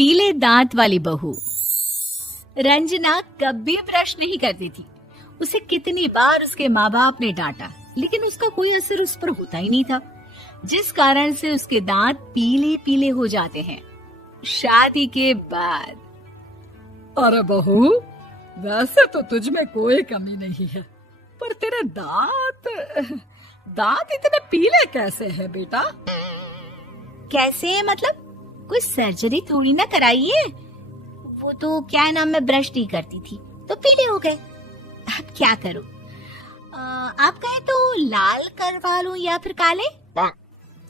पीले दांत वाली बहू। रंजना कभी ब्रश नहीं करती थी। उसे कितनी बार उसके माँ बाप ने डांटा, लेकिन उसका कोई असर उस पर होता ही नहीं था, जिस कारण से उसके दांत पीले पीले हो जाते हैं। शादी के बाद। अरे बहू, वैसे तो तुझ में कोई कमी नहीं है, पर तेरे दांत इतने पीले कैसे हैं बेटा? कैसे मतलब? कोई सर्जरी थोड़ी ना कराइए। वो तो क्या नाम, मैं ब्रश नहीं करती थी तो पीले हो गए। अब क्या करूं? आप कहें तो लाल करवा लूं या फिर काले?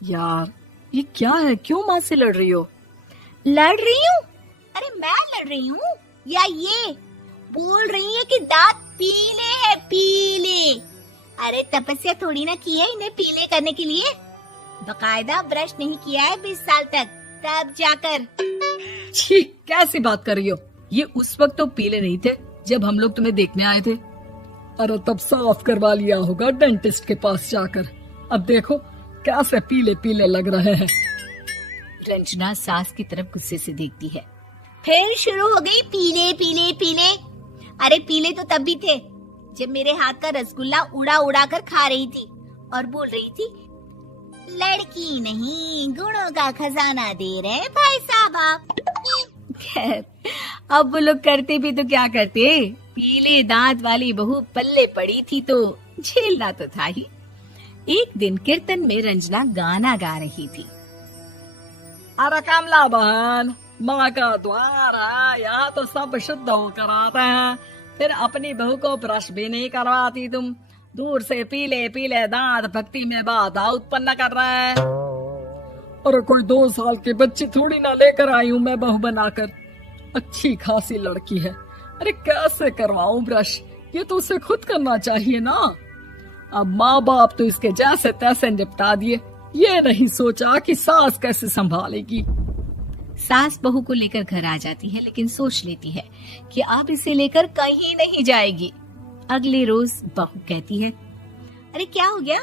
यार ये क्या है, क्यों माँ से लड़ रही हो? लड़ रही हूँ? अरे मैं लड़ रही हूँ या ये बोल रही है कि दांत पीले हैं, पीले। अरे तपस्या थोड़ी ना की है इन्हें पीले करने के लिए। बकायदा ब्रश नहीं किया है 20 साल तक, तब जाकर। छी, कैसी बात कर रही हो? ये उस वक्त तो पीले नहीं थे जब हम लोग तुम्हें देखने आए थे। अरे तब साफ करवा लिया होगा डेंटिस्ट के पास जाकर। अब देखो कैसे पीले पीले लग रहे हैं। रंजना सास की तरफ गुस्से से देखती है। फिर शुरू हो गई पीले पीले पीले। अरे पीले तो तब भी थे जब मेरे हाथ का रसगुल्ला उड़ा उड़ा कर खा रही थी और बोल रही थी, लड़की नहीं गुणों का खजाना दे रहे भाई साहब आप। खैर, अब वो लोग करते भी तो क्या करते, पीले दांत वाली बहू पल्ले पड़ी थी तो झेलना तो था ही। एक दिन कीर्तन में रंजना गाना गा रही थी। अरे कमला बहन, माँ का द्वार है, यहाँ तो सब शुद्ध होकर आते हैं, फिर अपनी बहू को ब्रश भी नहीं करवाती तुम। दूर से पीले पीले दांत भक्ति में बाधा उत्पन्न कर रहा है। अरे कोई 2 साल के बच्चे थोड़ी ना लेकर आई हूँ मैं बहू बनाकर। अच्छी खासी लड़की है, अरे कैसे करवाऊं ब्रश? ये तो उसे खुद करना चाहिए ना। अब माँ बाप तो इसके जैसे तैसे निपटा दिए, ये नहीं सोचा कि सास कैसे संभालेगी। सास बहू को लेकर घर आ जाती है, लेकिन सोच लेती है कि अब इसे लेकर कहीं नहीं जाएगी। अगले रोज बहू कहती है, अरे क्या हो गया,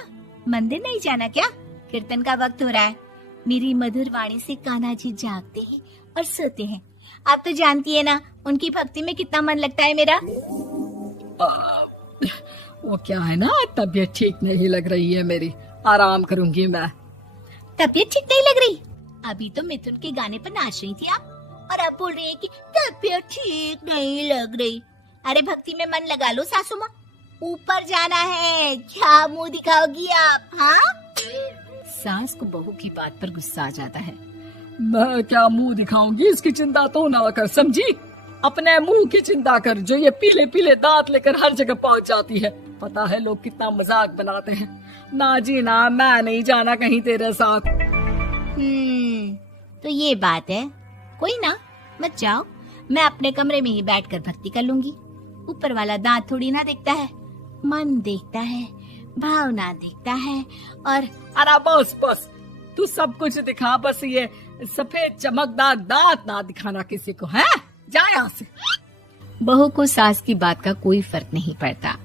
मंदिर नहीं जाना क्या? कीर्तन का वक्त हो रहा है। मेरी मधुर वाणी से कान्हा जी जागते हैं और सोते हैं। आप तो जानती है ना उनकी भक्ति में कितना मन लगता है मेरा। वो क्या है ना, तबीयत ठीक नहीं लग रही है मेरी, आराम करूंगी मैं। तबीयत ठीक नहीं लग रही? अभी तो मिथुन के गाने पर नाच रही थी आप, और अब बोल रही है कि तबीयत ठीक नहीं लग रही। अरे भक्ति में मन लगा लो सासू माँ, ऊपर जाना है, क्या मुंह दिखाओगी आप? हाँ? सास को बहू की बात पर गुस्सा आ जाता है। मैं क्या मुंह दिखाऊंगी, इसकी चिंता तो ना कर, समझी? अपने मुंह की चिंता कर, जो ये पीले पीले दांत लेकर हर जगह पहुंच जाती है। पता है लोग कितना मजाक बनाते हैं। ना जी ना, मैं नहीं जाना कहीं तेरे साथ। तो ये बात है। कोई ना, मत जाओ, मैं अपने कमरे में ही बैठकर भक्ति कर लूंगी। ऊपर वाला दांत थोड़ी ना देखता है, मन देखता है, भावना देखता है। और अरे बस बस, तू सब कुछ दिखा, बस ये सफेद चमकदार दांत ना दिखाना किसी को, है? जा यहाँ से। बहू को सास की बात का कोई फर्क नहीं पड़ता,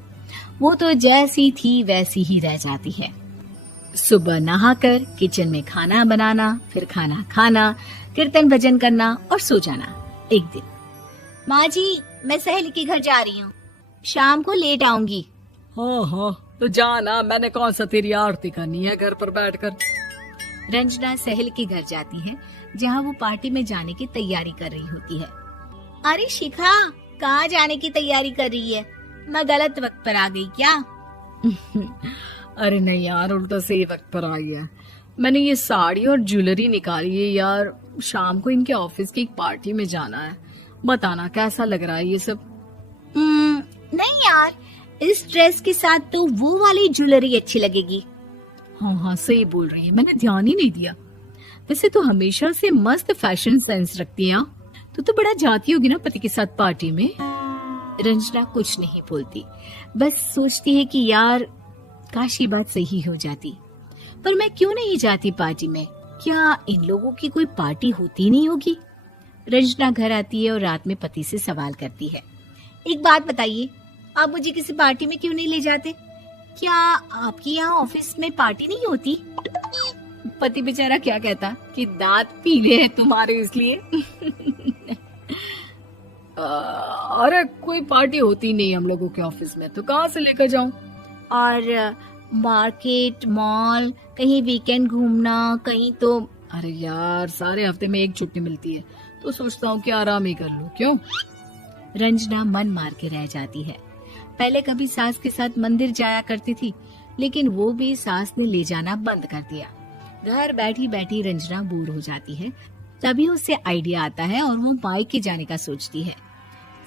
वो तो जैसी थी वैसी ही रह जाती है। सुबह नहाकर किचन में खाना बनाना, फिर खाना खाना, कीर्तन भजन करना और सो जाना। एक दिन, माँ जी मैं सहेली के घर जा रही हूँ, शाम को लेट आऊंगी। हाँ हाँ तो जाना, मैंने कौन सा तेरी आरती करनी है घर पर बैठकर। रंजना सहेली के घर जाती है, जहाँ वो पार्टी में जाने की तैयारी कर रही होती है। अरे शिखा, कहाँ जाने की तैयारी कर रही है? मैं गलत वक्त पर आ गई क्या? अरे नहीं यार, उल्टा सही वक्त पर आई है। मैंने ये साड़ी और ज्वेलरी निकाली है यार, शाम को इनके ऑफिस की एक पार्टी में जाना है। बताना कैसा लग रहा है ये सब? नहीं यार, इस ड्रेस के साथ तो वो वाली ज्वेलरी अच्छी लगेगी। हाँ हाँ सही बोल रही है, मैंने ध्यान ही नहीं दिया। वैसे तो हमेशा से मस्त फैशन सेंस रखती है। तो बड़ा जाती होगी ना पति के साथ पार्टी में। रंजना कुछ नहीं बोलती, बस सोचती है कि यार काश ये बात सही हो जाती, पर मैं क्यों नहीं जाती पार्टी में? क्या इन लोगों की कोई पार्टी होती नहीं होगी? रंजना घर आती है और रात में पति से सवाल करती है, एक बात बताइए, आप मुझे किसी पार्टी में क्यों नहीं ले जाते? क्या आपके यहाँ ऑफिस में पार्टी नहीं होती? पति बेचारा क्या कहता कि दांत पीले हैं तुम्हारे इसलिए। अरे कोई पार्टी होती नहीं हम लोगों के ऑफिस में, तो कहाँ से लेकर जाऊं? और मार्केट, मॉल, कहीं वीकेंड घूमना, कहीं तो। अरे यार सारे हफ्ते में एक छुट्टी मिलती है, तो सोचता हूँ कि आराम ही कर लूं। क्यों? रंजना मन मार के रह जाती है। पहले कभी सास के साथ मंदिर जाया करती थी, लेकिन वो भी सास ने ले जाना बंद कर दिया। घर बैठी बैठी रंजना बोर हो जाती है। तभी उसे आइडिया आता है और वो मायके जाने का सोचती है।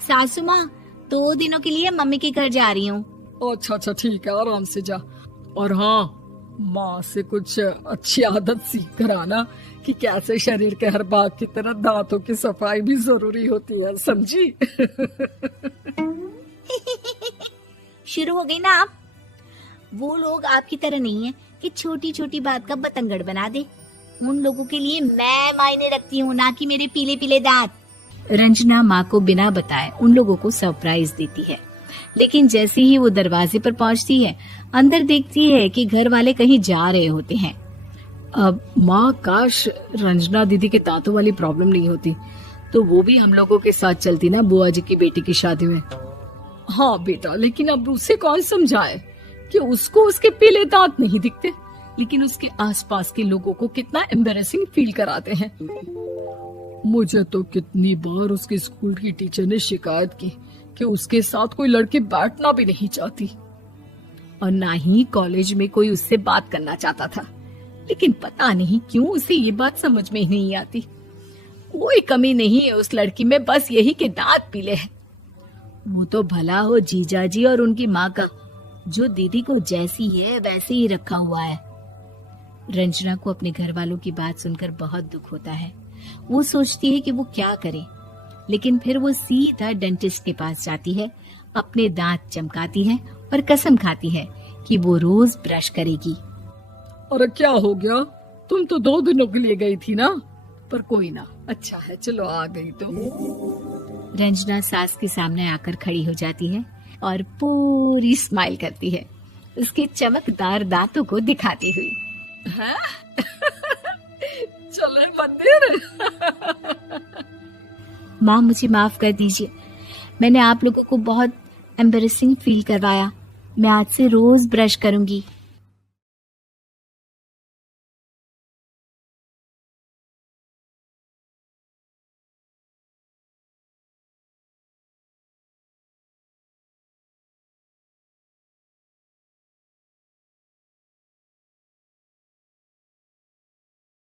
सासू माँ, 2 दिनों के लिए मम्मी के घर जा रही हूँ। अच्छा ठीक है, आराम से जा। और हाँ, माँ से कुछ अच्छी आदत सीख कर आना कि कैसे शरीर के हर भाग की तरह दांतों की सफाई भी जरूरी होती है, समझी? शुरू हो गई ना आप। वो लोग आपकी तरह नहीं है कि छोटी छोटी बात का बतंगड़ बना दे। उन लोगों के लिए मैं मायने रखती हूँ, ना कि मेरे पीले पीले दांत। रंजना माँ को बिना बताए उन लोगों को सरप्राइज देती है, लेकिन जैसे ही वो दरवाजे पर पहुंचती है, अंदर देखती है कि घर वाले कहीं जा रहे होते हैं। अब माँ, काश रंजना दीदी के दांतों वाली प्रॉब्लम नहीं होती, तो वो भी हम लोगों के साथ चलती ना बुआ जी की बेटी की शादी में। हाँ बेटा, लेकिन अब उसे कौन समझाए कि उसको उसके पीले दांत नहीं दिखते, लेकिन उसके आसपास के लोगों को कितना एम्बैरेसिंग फील कराते हैं। मुझे तो कितनी बार उसके स्कूल की टीचर ने शिकायत की कि उसके साथ कोई लड़की बैठना भी नहीं चाहती, और ना ही कॉलेज में कोई उससे बात करना चाहता था। लेकिन पता नहीं क्यों उसे ये बात समझ में ही नहीं आती। कोई कमी नहीं है उस लड़की में, बस यही कि दांत पीले हैं। वो तो भला हो जीजाजी और उनकी माँ का, जो दीदी को जैसी है वैसे ही रखा हुआ है। रंजना को अपने घर वालों की बात सुनकर बहुत दुख होता है। वो सोचती है कि वो क्या करे, लेकिन फिर वो सीधा डेंटिस्ट के पास जाती है, अपने दांत चमकाती है और कसम खाती है कि वो रोज ब्रश करेगी। अरे क्या हो गया? तुम तो 2 दिनों के लिए गई थी ना, पर कोई ना, अच्छा है, चलो आ गई तो। रंजना सास के सामने आकर खड़ी हो जाती है और पूरी स्माइल करती है, उसके चमकदार दांतों को दिखाती हुई। चले मंदिर। माँ, मुझे माफ कर दीजिए, मैंने आप लोगों को बहुत एम्बैरेसिंग फील करवाया। मैं आज से रोज ब्रश करूंगी।